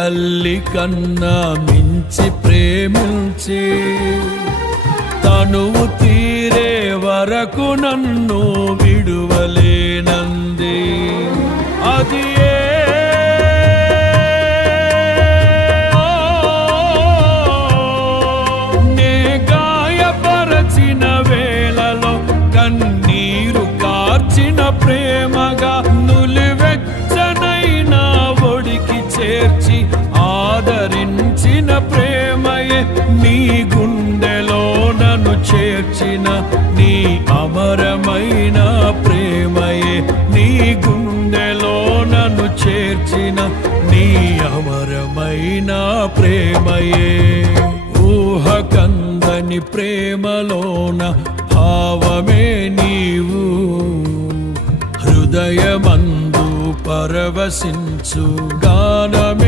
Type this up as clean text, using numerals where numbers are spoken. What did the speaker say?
తల్లి కన్నా మించి ప్రేమించి తనువు తీరే వరకు నన్ను విడువలేనంది. అది నే గాయపరచిన వేళలో కన్నీరు కార్చిన ప్రేమగా నులివెచ్చనైన ఒడికి చేర్చి ఆదరించిన ప్రేమయే నీ గుండెలో నన్ను చేర్చిన నీ అమరమైన ప్రేమయే నీ గుండెలో నన్ను చేర్చిన నీ అమరమైన ప్రేమయే. ఊహకందని ప్రేమలోన భావమే నీవు హృదయమందు పరవశించు గానమే